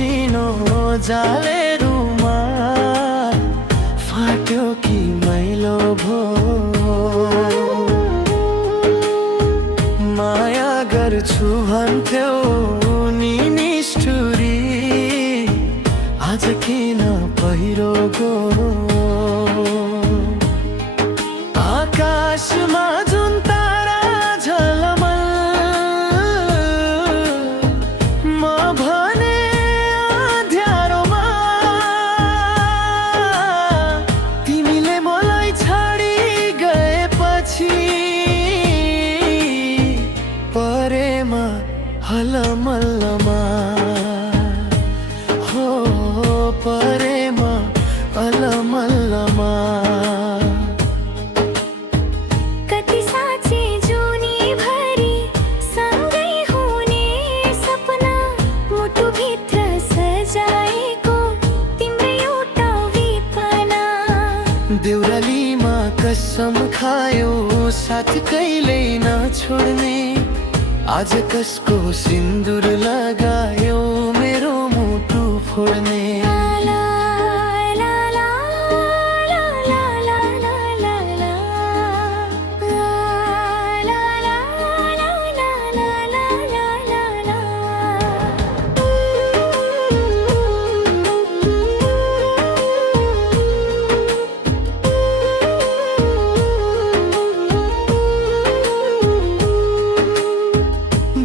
मसिनो जाले रुमाल फाट्यो कि मैलो भो। माया गर्छु भन्थ्यौ नि निष्ठुरी, आज किन पहिरो गो। आकाशमा जुन तारा झलमल, म भने अँध्यारोमा। तिमीले मलाई छाडी गएपछि परेमा हलमल्लमा, हो परेमा हलमल्लमा। कति साँचे जुनीभरि सँगै हुने सपना, मुटुभित्र सजाएको तिम्रै एउटा विपना। देउरालीमा कसम खायो साथ कहिल्यै नछोड्ने, आज कसको सिन्दुर लगायो मेरो मुटु फोड्ने।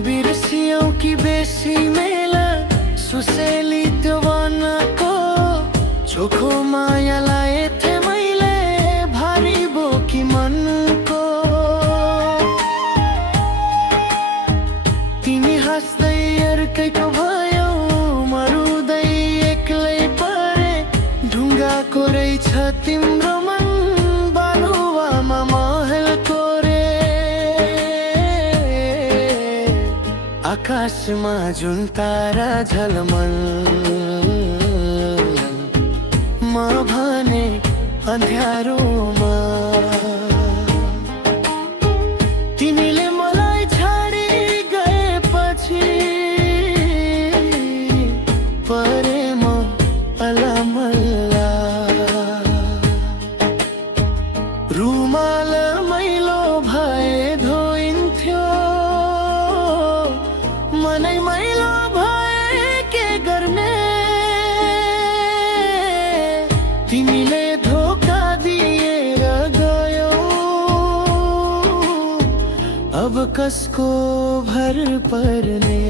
बिर्सियौ कि बेसी मेला सुसेली त्यो वनको, चोखो माया लाएथे मैले भारी बोकी मनको। तिमी हाँस्दै अर्कैको भयौ, म रुँदै एक्लै परे। ढुङ्गाको रहेछ तिम्रो मन, बालुवामा महल कोरे। आकाशमा जुन तारा झलमल, म भने अँध्यारोमा। तिमीले मलाई छाडी गएपछि परेमा अलमल्ला। रुमाल मैलो भए धोइन्थ्यो, मनै मैलो भए के गर्ने। तिमीले धोका दिएर गयौ, अब कसको भर पर्ने।